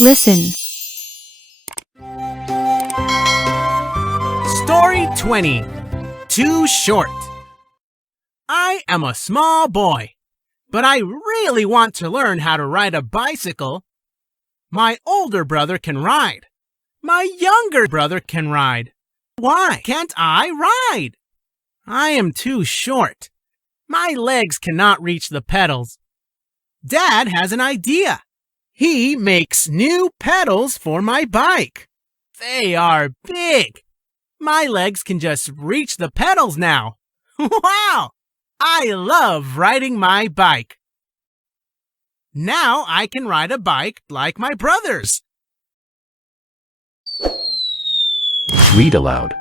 Listen. Story 20. Too short. I am a small boy, but I really want to learn how to ride a bicycle. My older brother can ride. My younger brother can ride. Why can't I ride? I am too short. My legs cannot reach the pedals. Dad has an idea. He makes new pedals for my bike. They are big. My legs can just reach the pedals now. Wow! I love riding my bike. Now I can ride a bike like my brothers. Read aloud.